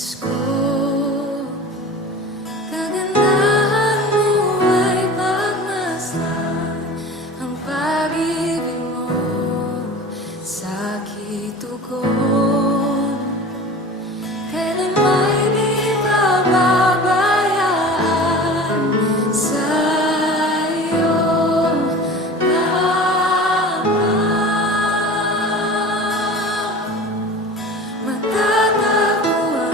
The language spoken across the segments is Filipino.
Diyos ko, kagandahan mo ay pagmasdan, ang pag-ibig mo sa'kin tugon. Kailan may di pababayaan sa'yo lamang. Matatagpuan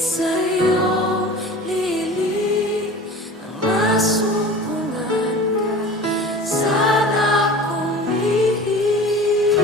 sa'yo lilig ang masumpungan ka. Sana kong lihim.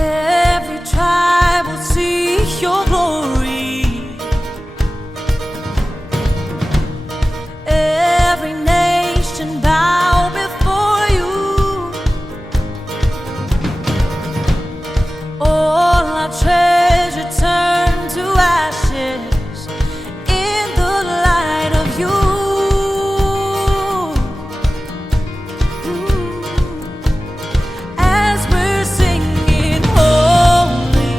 Every tribe will see your glory. Every nation bow before you. All our treasure turn to ashes in the light of you. As we're singing, holy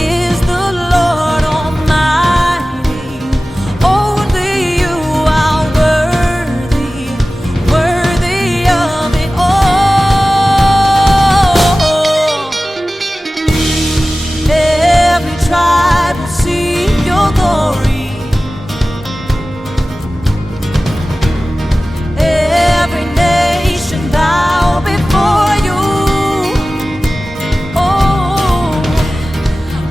is the Lord Almighty. Only you are worthy, worthy of it all. Every tribe will see your glory. Every nation bow before you. Oh,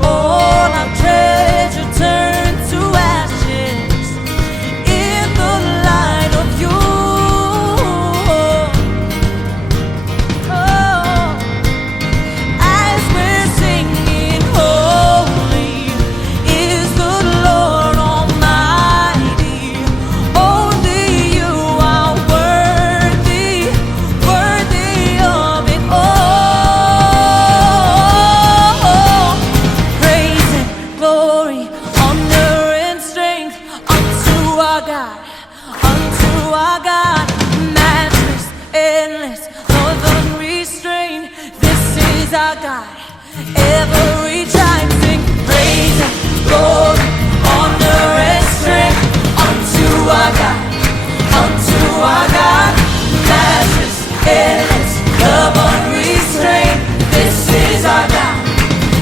all our treasure turn to ashes in the light of you. Oh, as we're singing, holy is the Lord Almighty. Only you are worthy, worthy of it all. Praise and glory, honor and strength unto our God, matchless, endless, love unrestrained. This is our God. Every tribe sing praise and glory, honor and strength unto our God, matchless, endless, love unrestrained. This is our God.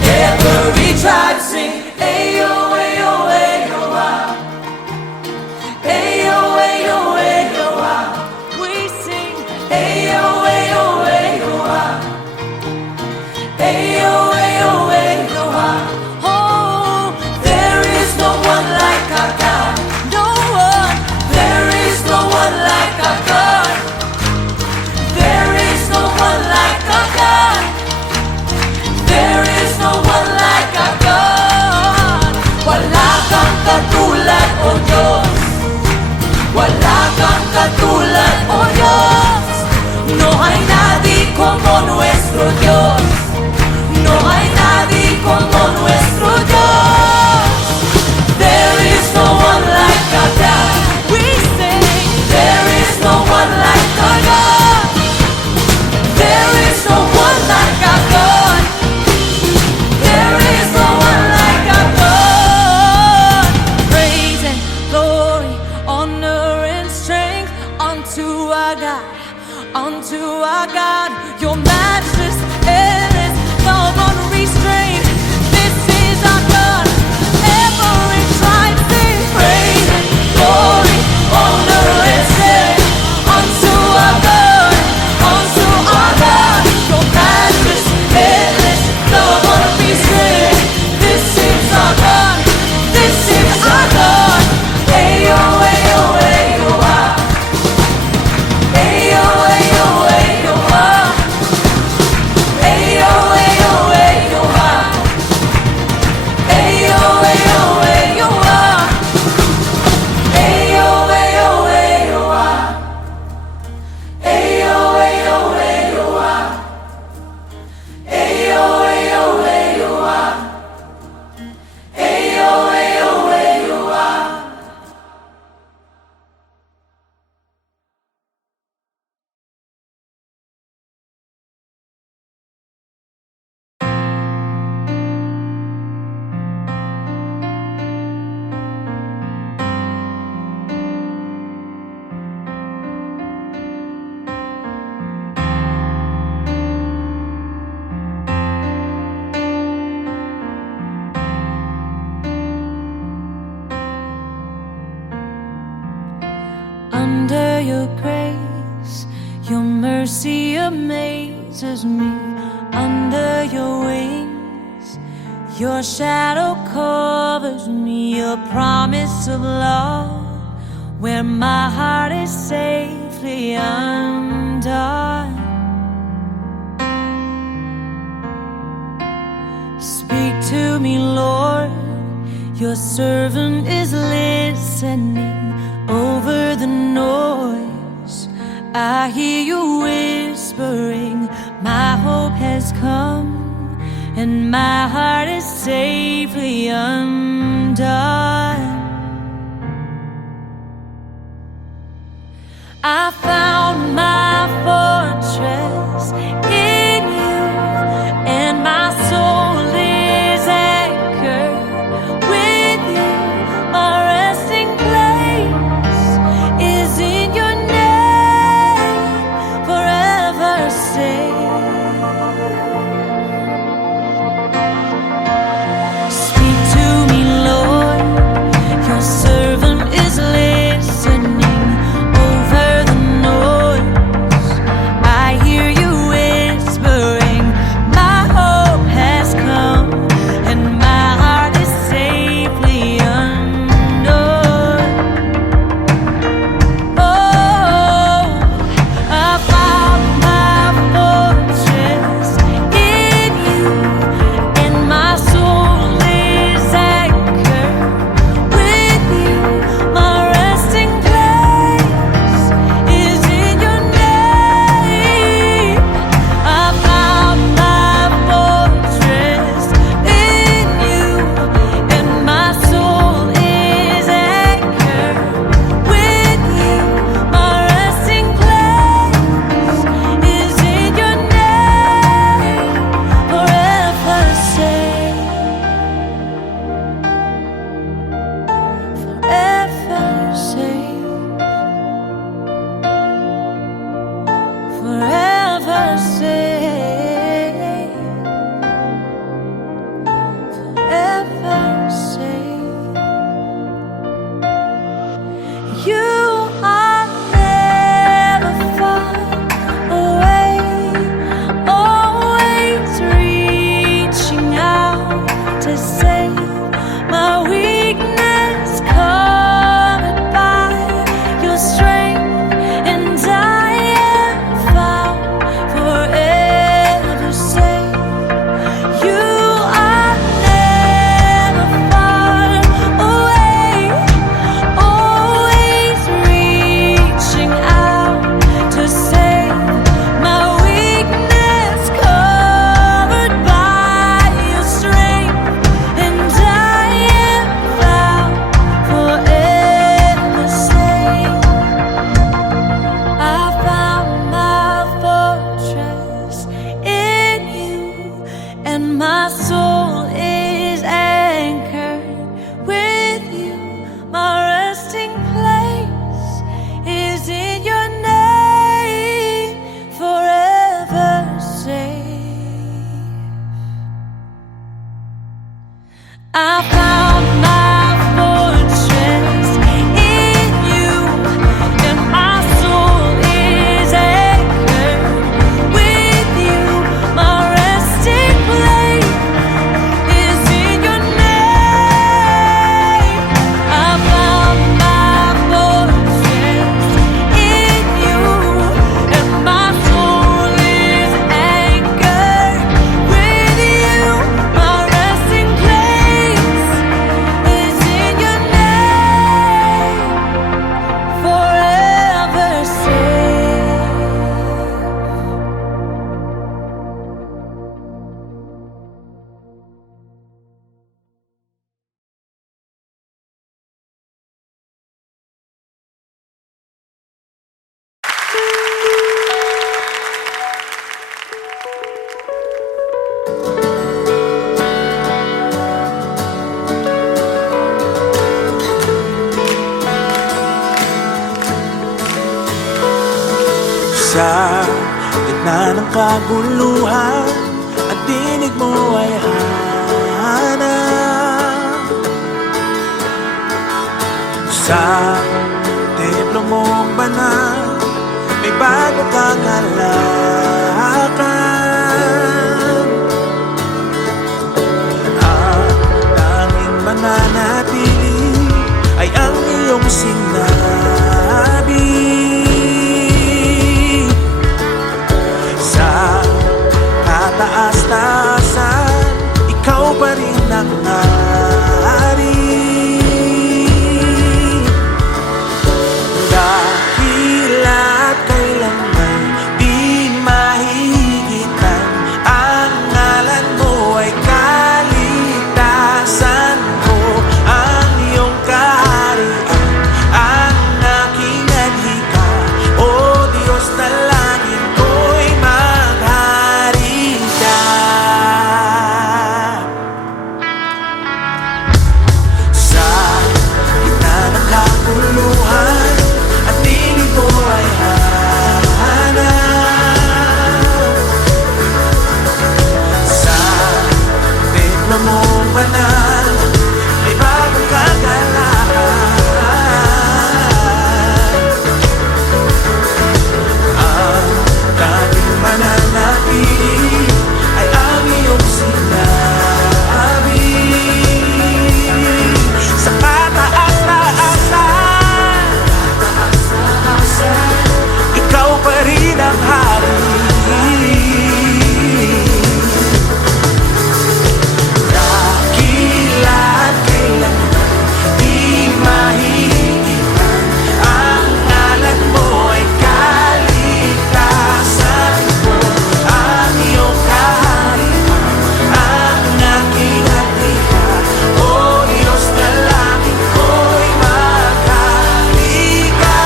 Every tribe sing, ayo, ayo, ayo, ah. Ayo, ayo, ayo, ah. We sing, ayo, ayo, ayo, ah. Ayo, ayo, ayo, ah. Oh, there is no one like our God. No one. There is no one like our God. There is no one like our God. There is no one like our God. Wala kang katulad, O Diyos. Wala kang katulad, O Diyos. No hay nadie como nuestro Dios. No hay nadie como nuestro Dios. There is no one like our God. We sing, there is no one like our God. There is no one like our God. There is no one like our God. Praise and glory, honor and strength unto our God, your matchless, endless, love unrestrained. This is our God. Every tribe sing praise and glory, honor and strength unto our God, your matchless, endless, love unrestrained. This is our God. This is our God. Ayo, ayo, ayo, ah. Ayo, ayo, ayo, ah. under your grace. Your mercy amazes me. Under your wings, your shadow covers me. Your promise of love, where my heart is safely undone. Speak to me, Lord, your servant is listening. Over the noise, I hear you whispering, my hope has come, and my heart is safely undone. I found my fortress in you, and my soul is anchored with you. My resting place is in your name, forever safe. Speak to me, Lord, your servant is listening. Sa gitna ng kaguluhan, ang tinig mo ay hanap. Sa templong mong banal, may bago kang halakan. Ang tanging mananatili ay ang iyong sinabi. Sa kataas-taasan, ikaw pa rin ang hari. Dakila't kailanman di mahigitan, ang ngalan mo ay kaligtasan ko. Ang iyong kaharian ang aking adhika, o Diyos na langit ko'y maghari ka. Sa gitna ng kaguluhan, at tinig mo ay hanap. Sa templo mong banal, may bagong kagalakan. Ang tanging mananatili ay ang iyong sinabi. Sa kataas-taasan, ikaw pa rin ang hari. Dakila't kailanman di mahigitan, ang ngalan mo ay kaligtasan ko. Ang iyong kaharian ang aking adhika, o Diyos na langit ko'y maghari ka.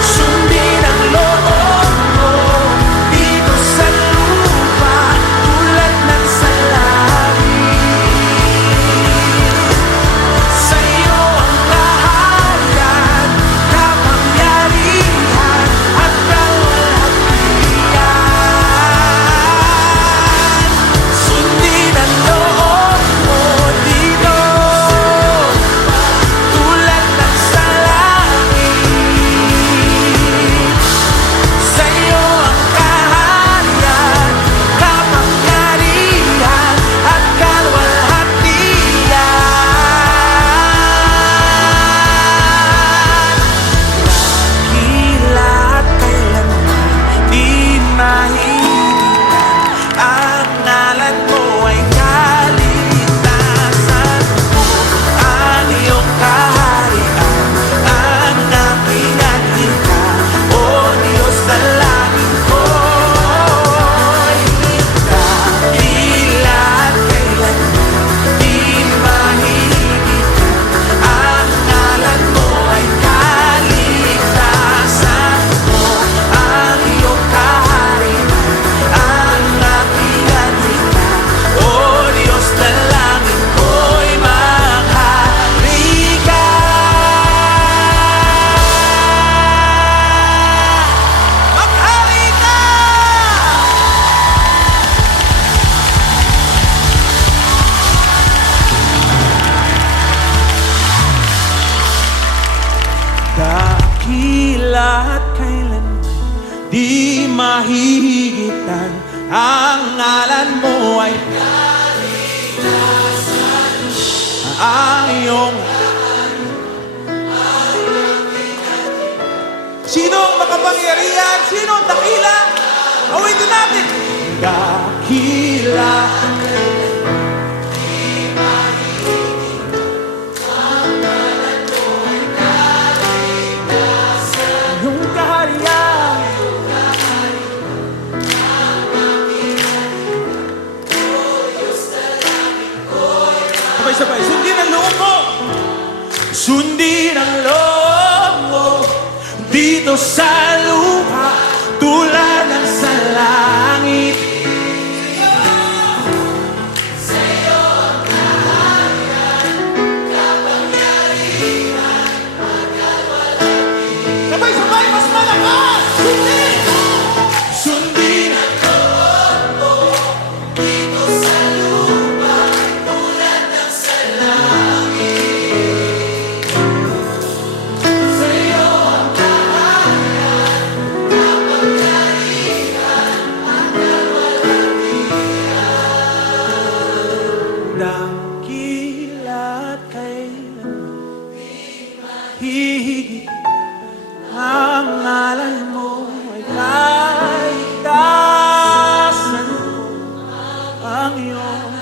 Sundin ang loob mo dito sa lupa, tulad ng sa langit. Sa'yo ang kaharian, kapangyarihan at kalwalhatian. Sundin ang loob mo dito, tulad ng sa langit. Sa'yo ang kaharian, kapangyarihan at kalwalhatian. Dakila't kailanman di mahigitan, ang ngalan mo ay kaligtasan ko. Ang iyong kaharian ang aking adhika, o Diyos na langit ko'y dakila't kailanman di mahigitan, ang ngalan mo ay kaligtasan ko. Ang iyong kaharian ang aking adhika, o Diyos na langit ko'y maghari ka. Maghari ka! Dakila't kailanman di mahihigitan, ang ngalan mo ay ang iyong. Sino ang makapangyarihan? Sino ang dakila? Awitin natin. Dakila. Yung kaharian. Sabay-sabay. Sundin ang loob mo. Sundin ang loob mo dito sa lupa, tulad ng sa langit. Sa'yo ang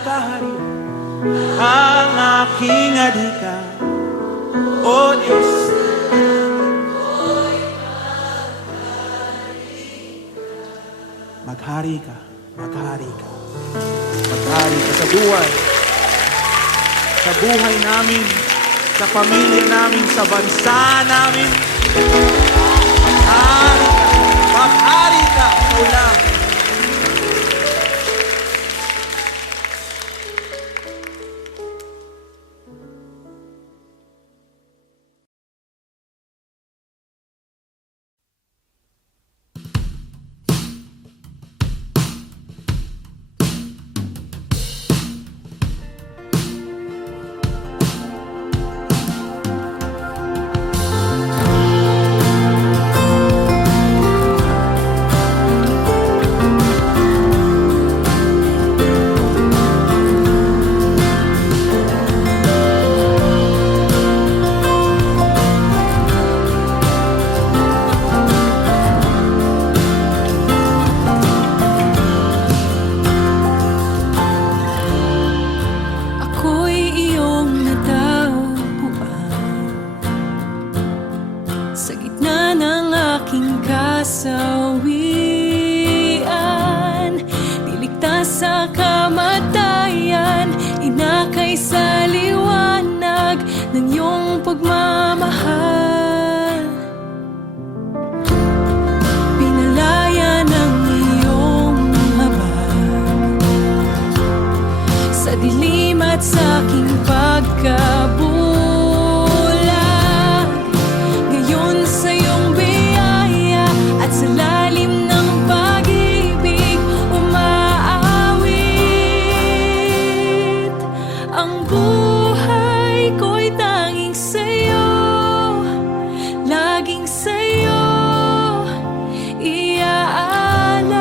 kaharian, ang aking adhika. O Diyos, maghari ka, maghari ka. Maghari ka sa buhay. Sa buhay namin, sa pamilya namin, sa bansa namin. Maghari ka, maghari ka, ikaw lang. Ako'y iyong natagpuan sa gitna ng aking kasawian. Niligtas sa kamatayan, inakay sa liwanag ng iyong pagmamahal. Pinalaya ng iyong habag sa dilim at sa aking pagkabulag. Ngayon sa iyong biyaya at sa lalim ng pag-ibig umaawit. Ang buhay ko'y tanging sa'yo, laging sa'yo iaalay.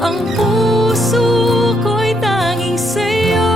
Ang puso ko'y tanging sa'yo,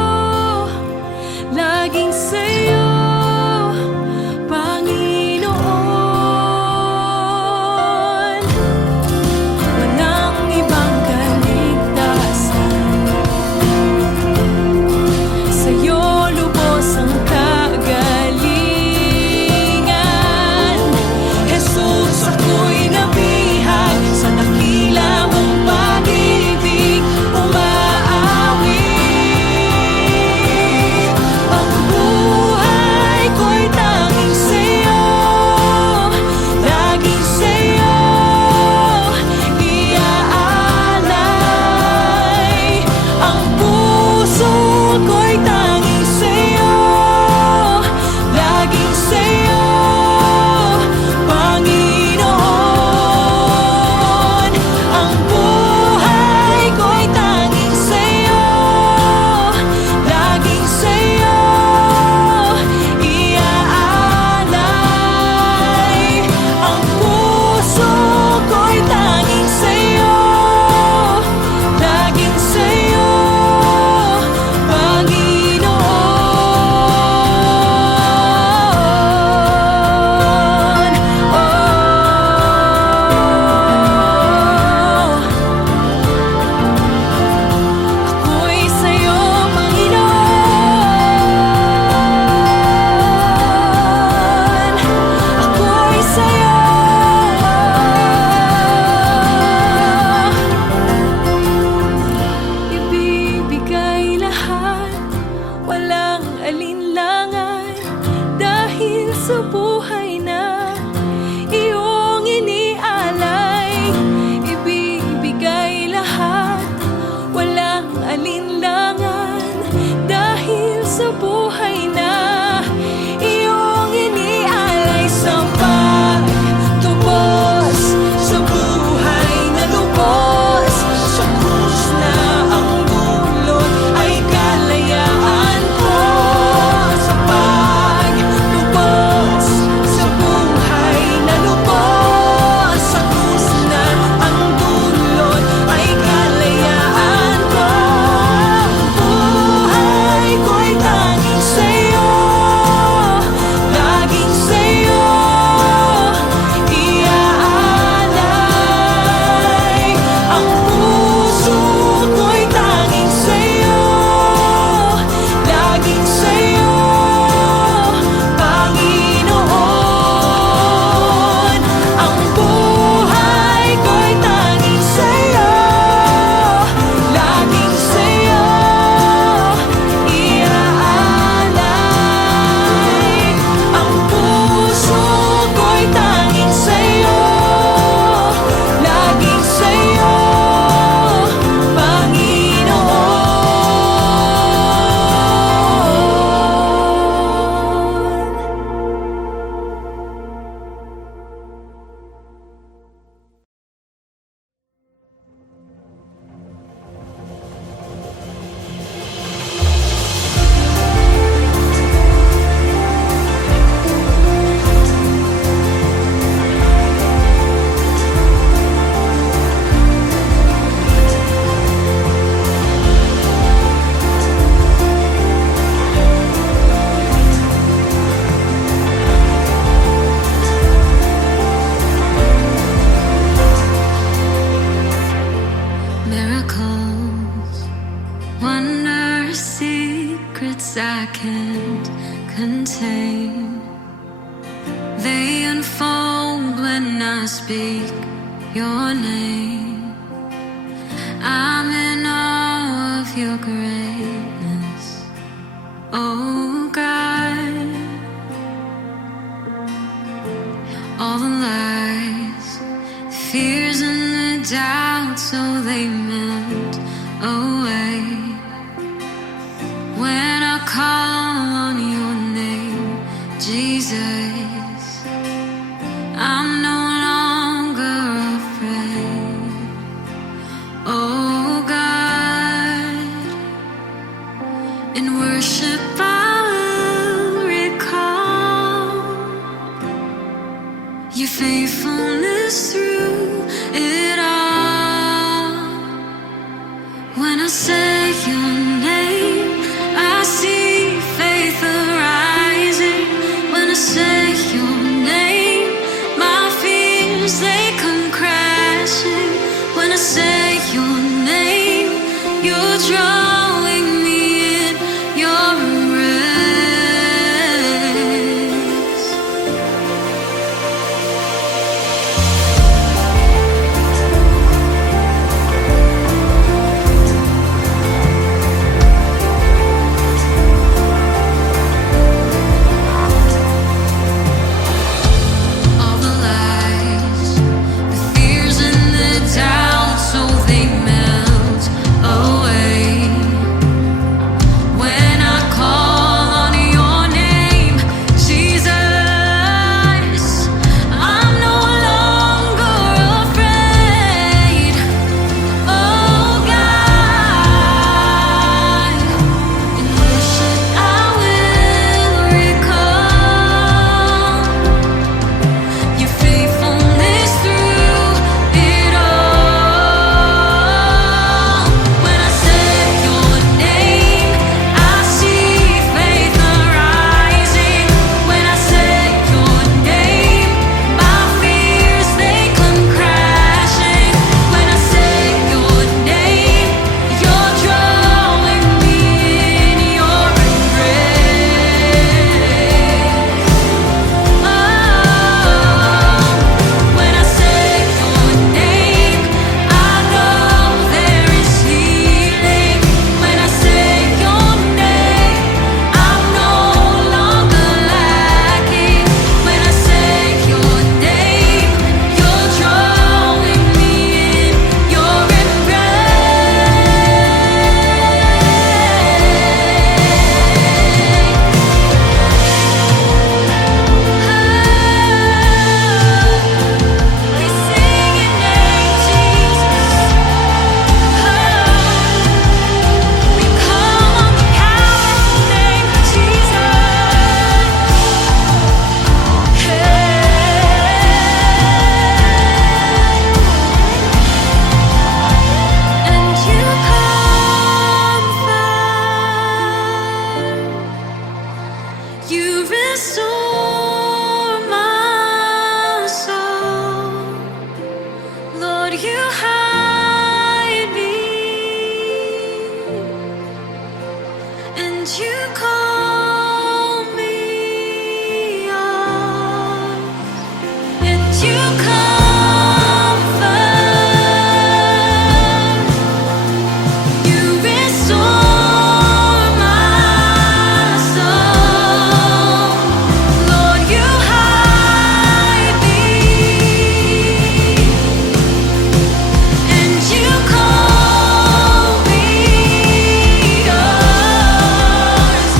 Wonder secrets I can't contain. They unfold when I speak your name. I'm in awe of your greatness, oh God. All the lies, the fears and the doubts, oh, they melt away when I call on your name, Jesus. I'm no longer afraid, oh God. In worship I will recall your faithfulness through it all. When I say your name, I see faith arising. When I say your name, my fears, they come crashing. When I say your name, you're drawing me in your embrace. All the lies, the fears and the doubts, oh, they melt away when I call on your name, Jesus. I'm no longer afraid, oh God. In worship I will recall your faithfulness through it all. When I say your name, I see faith arising. When I say your name, my fears, they come crashing. When I say your name, you're drawing me in your embrace. When I say your name, I know there is healing. When I say your name, I'm no longer lacking. When I say your name, you're drawing me in your embrace. We sing your name, Jesus. We call on the powerful name, Jesus. And you comfort, you restore my soul. Lord, you hide me, and you call me yours, and you comfort, you restore my soul. Lord, you hide me, and you call me yours.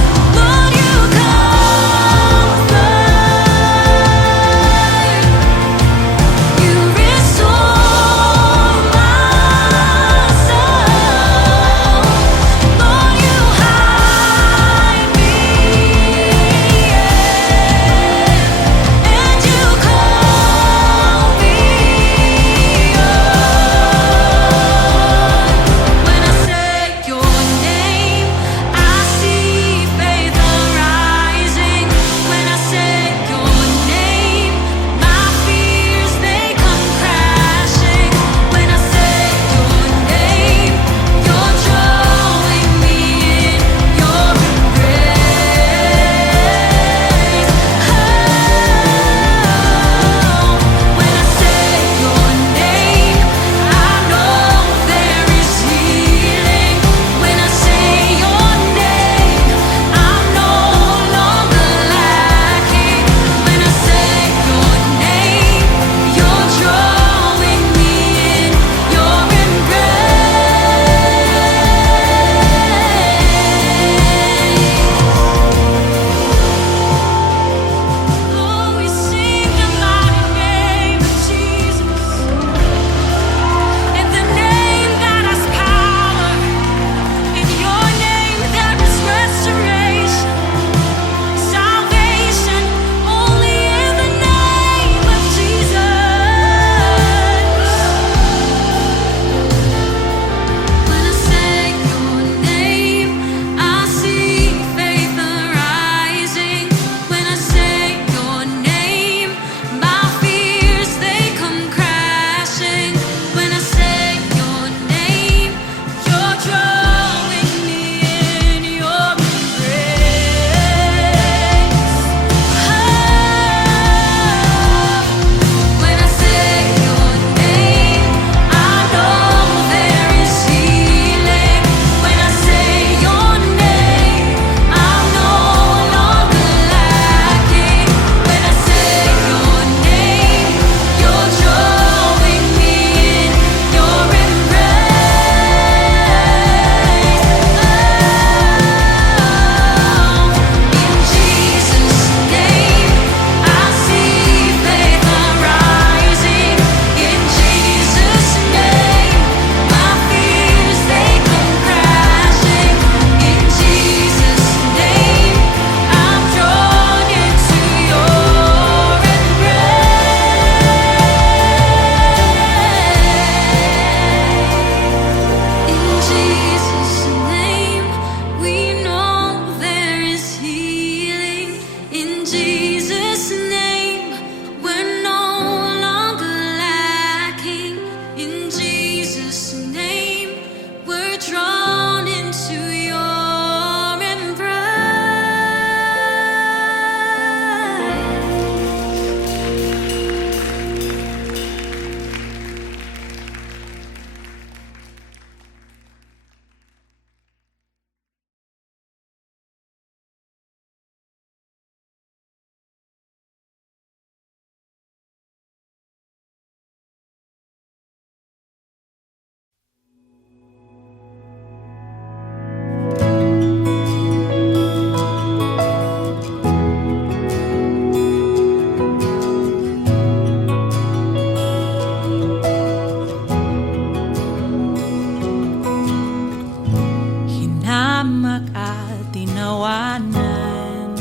makatinawanan,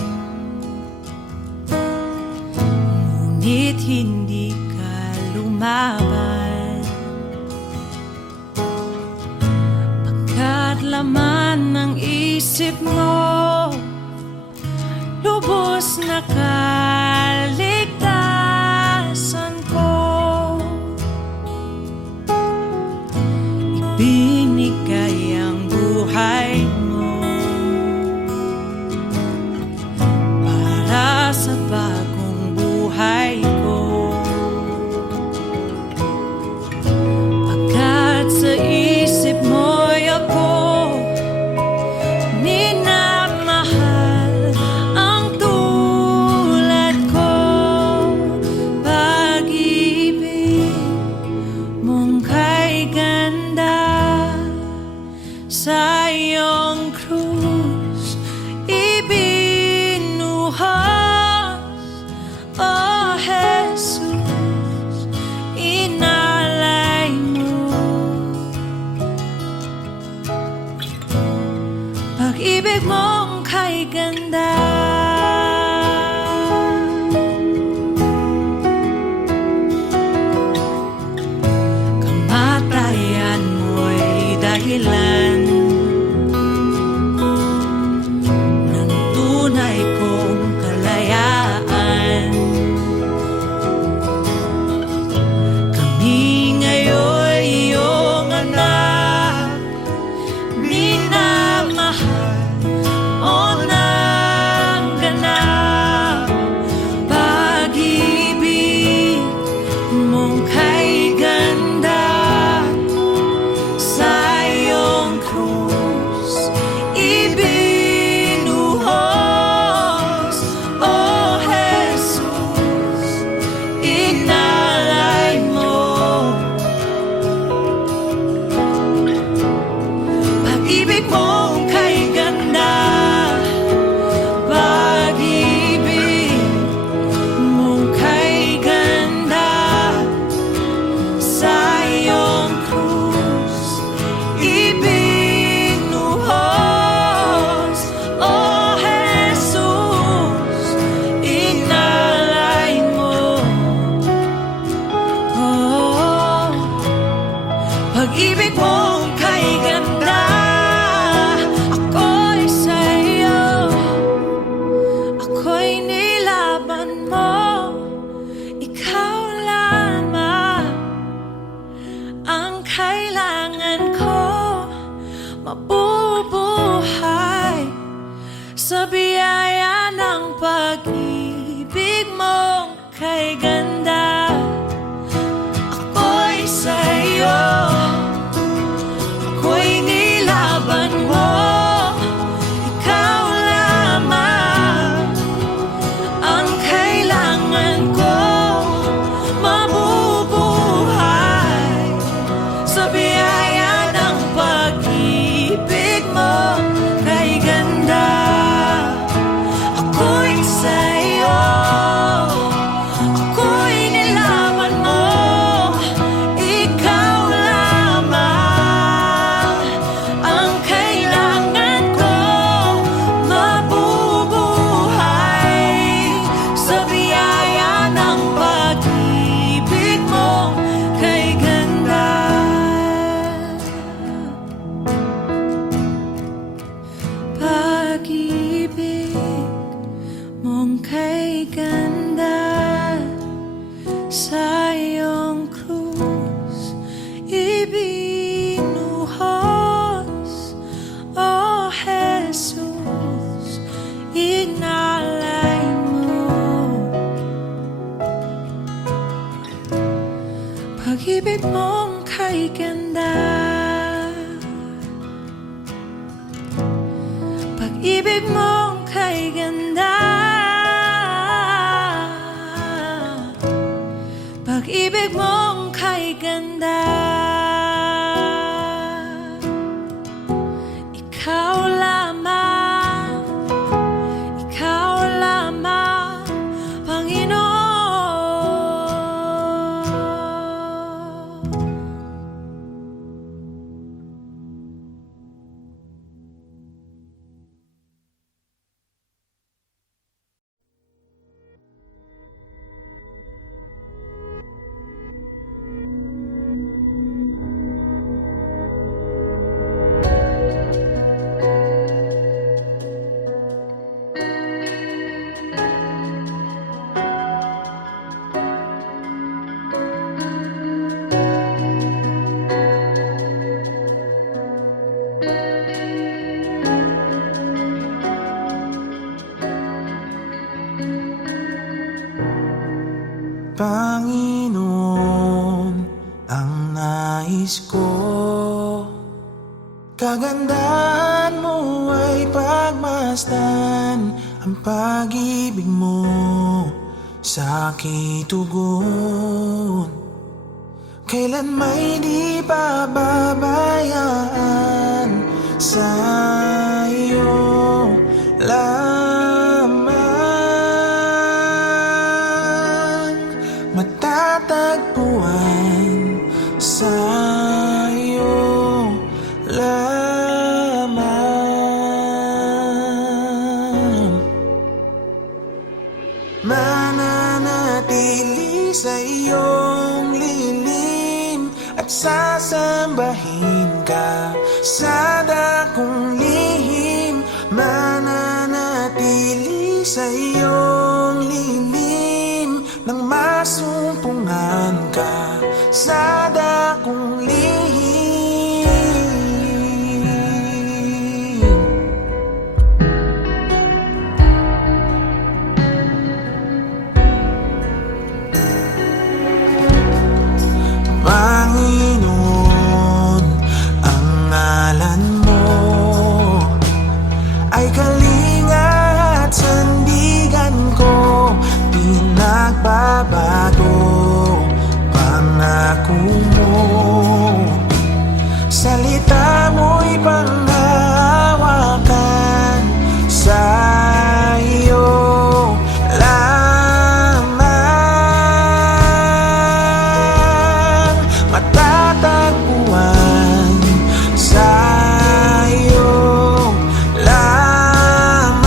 ngunit hindi ka lumaban, pagkat laman ng isip mo lubos na kaligtasan ko. Ibinigay ang buhay mo para sa bagong buhay ko, pagkat sa isip mo'y ako minamahal ang tulad ko. Pag-ibig mong kay ganda sa iyong krus ibinuhos, O Jesus, inalay mo. Pag-ibig mong kay ganda, kamatayan mo'y dahilan ng tunay kong kalayaan. Kami ngayon iyong anak, minamahal o ng ganap. Pag-ibig mong kay ganda sa iyong krus ibinuhos, O Jesus, inalay mo. Pag-ibig mong kay ganda, pag-ibig mong kay ganda sa iyong krus ibinuhos, O Jesus, inalay mo. Oh, pag-ibig mong kay ganda, ako'y sa'yo, ako'y nilaban mo. Ikaw lamang ang kailangan ko, mabubuhay sa biyaya ng pag-ibig mong kay ganda. Ako'y sa'yo, ako'y nilaban mo. Ikaw lamang ang kailangan ko, mabubuhay sa biyaya ng pag-ibig mo kay ganda. Ako'y sa'yo, ako'y nilaban mo. Ikaw lamang ang kailangan ko, mabubuhay sa biyaya ng pag-ibig mo kay ganda. Pag-ibig mong kay ganda sa iyong krus ibinuhos, O Jesus, inalay mo. Pag-ibig mong kay ganda, pag-ibig mong kay ganda, pag-ibig mong kay ganda. Ikaw lamang, ikaw lamang, Panginoon. nais ko. Kagandahan mo ay pagmasdan, ang pag-ibig mo sa aking tugon. Kailan may di pababayaan, sa iyo lamang matatagpuan, sa iyo lamang mananatili sa iyong lilim at sasambahin ka sa dakong lihim. Mananatili sa iyong lilim nang masumpungan ka sa dakong lihim. Panginoon, ang ngalan mo ay kalinga at sandigan ko. Pinagbabago pangako mo, salita mo'y panghawakan, sa iyo lamang matatagpuan, sa iyo lamang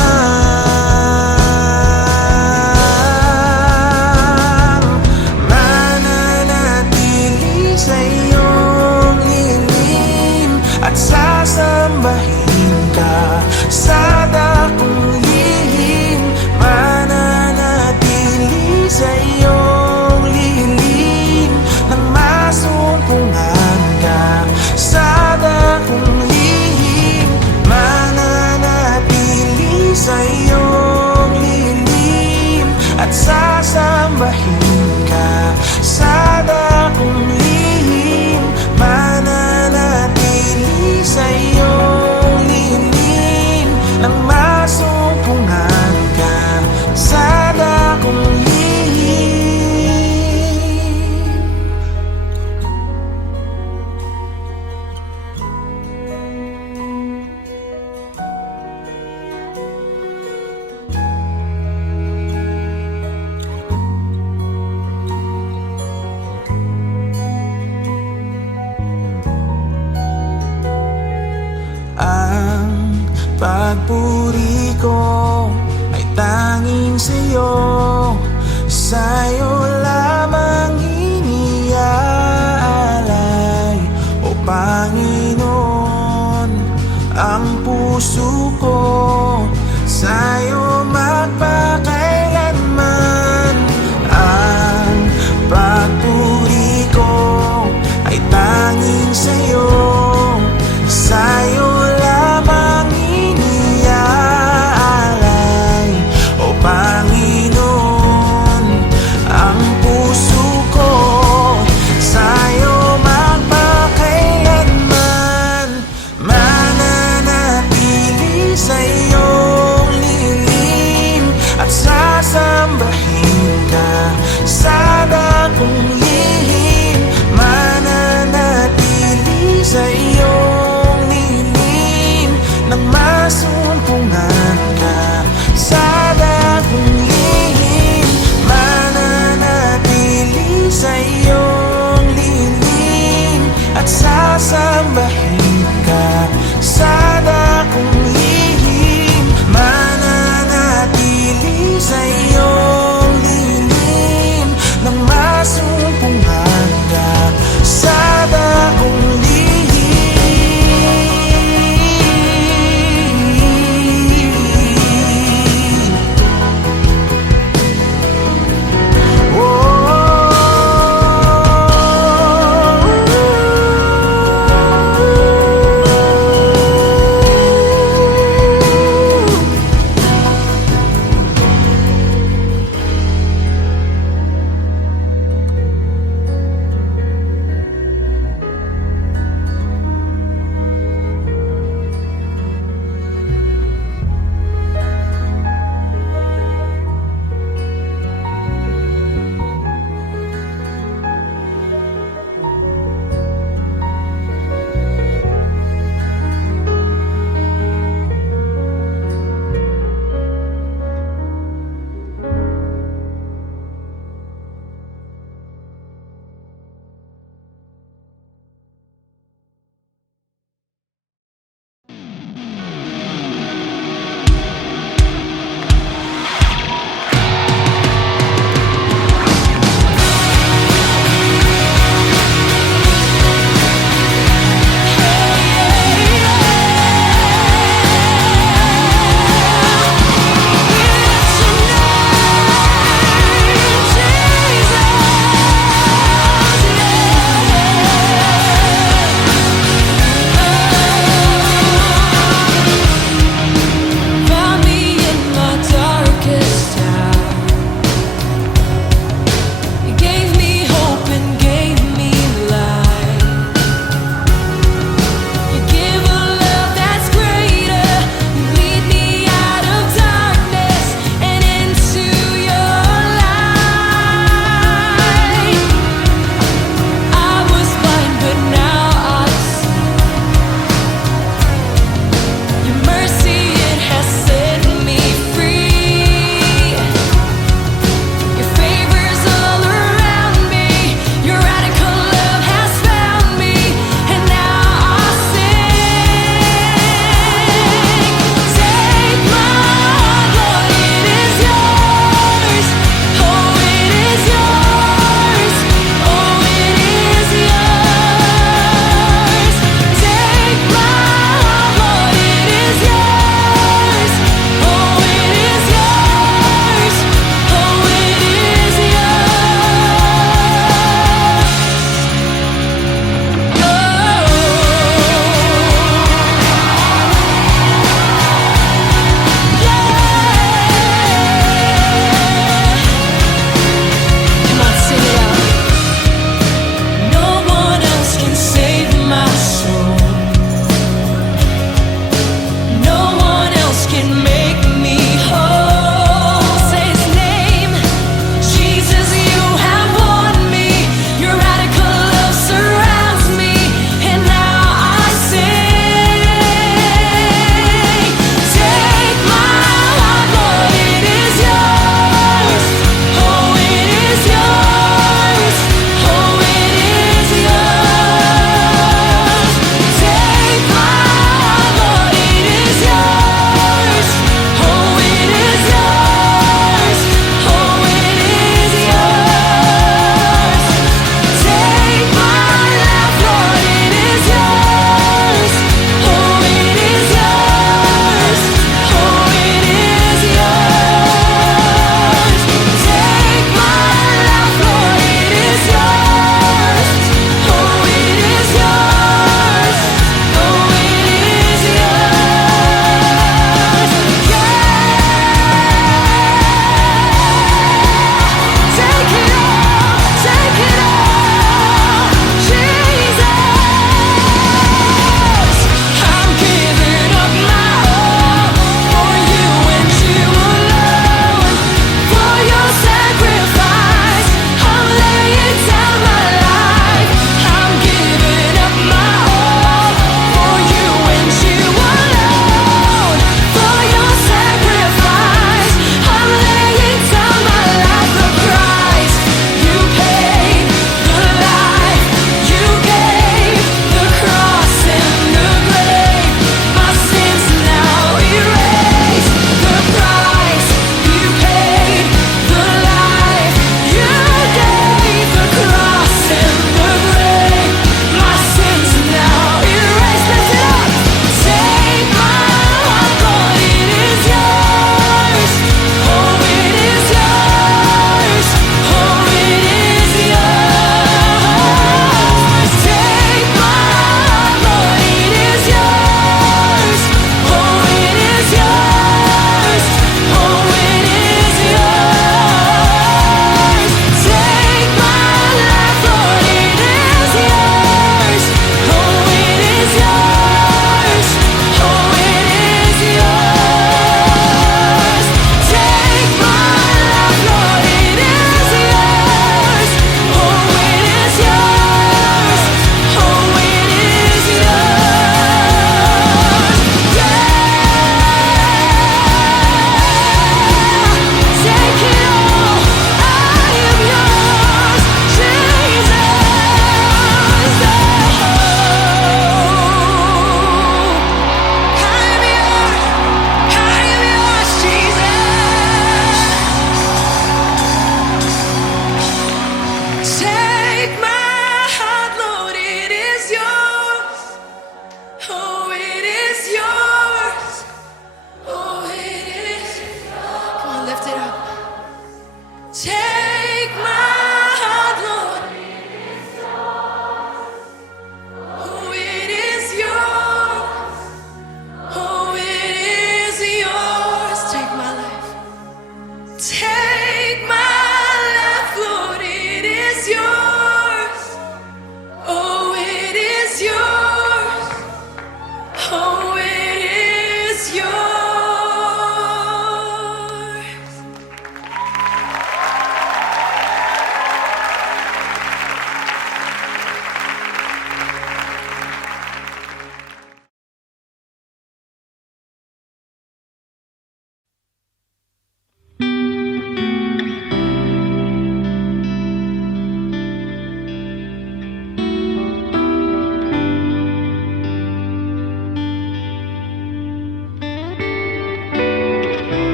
mananatili sa iyong lilim at sasambahin ka sa dakong lihim. Mananatili sa iyong lilim nang masumpungan ka sa dakong lihim. Mananatili sa iyong lilim at sasambahin ka sa dakong lihim. Mananatili sa iyong lilim nang masumpungan ka sa dakong lihim. Ang pagpuri ko ay tanging sa'yo, sa'yo lamang iniaalay, o Panginoon, ang puso ko sa'yo magpakailanman. Ang pagpuri ko ay tanging sa'yo, sa'yo lamang iniaalay, o Panginoon, ang puso ko sa'yo magpakailanman. Mananatili sa iyong lilim at sasambahin ka sa dakong lihim. Mananatili sa iyong lilim nang masumpungan ka sa dakong lihim. Mananatili sa iyong lilim at sasambahin ka sa dakong lihim. Mananatili sa iyong lilim nang masumpungan ka sa dakong lihim. Oh,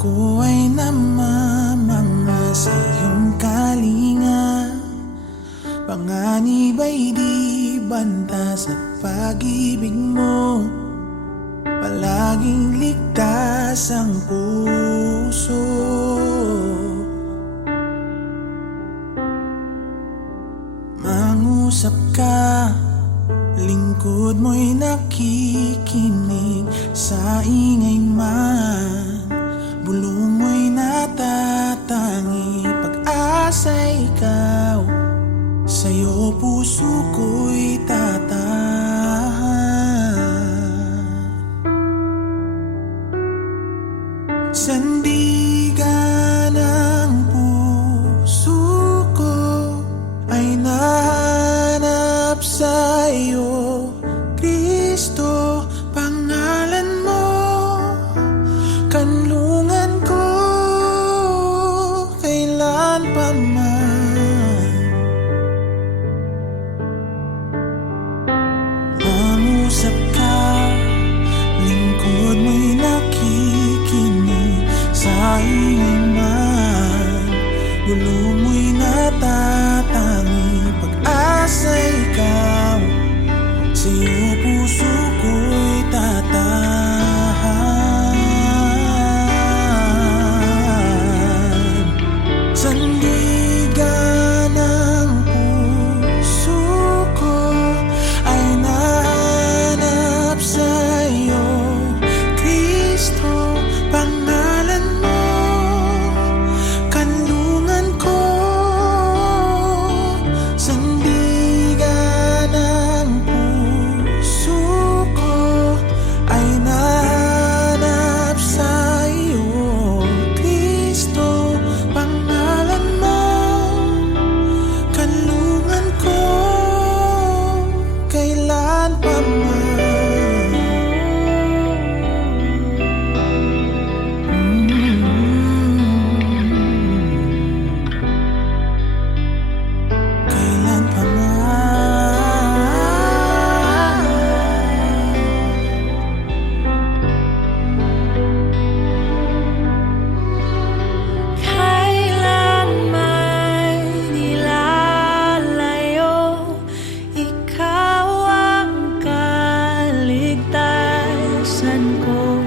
Ako ay namamanga sa iyong kalinga. Panganib ay di bantas at pag-ibig mo palaging ligtas ang puso. Mangusap ka, lingkod mo'y nakikinig. Sa ingay man, bulong mo'y natatangi. Pag-asa ikaw, sa'yo puso ko'y tatahan. Sandigan ng puso ko ay nahanap sa'yo, Kristo, pangalan mo, kanlungan ko, kailan pa man. Mangusap ka, lingkod mo'y nakikinig. Sa ingay man, bulong mo'y natatangi. Pag-asa ikaw, sa'yo puso ko'y tatahan. Sandigan ng puso ko ay nahanap sa'yo, Kristo, pangalan mo, kanlungan ko. Sandigan ng puso ko ay nahanap sa'yo, Kristo, pangalan mo, kanlungan ko, kailan pa man. Kailan pa man. Kailan may nilalayo, ikaw ang kaligtasan ko.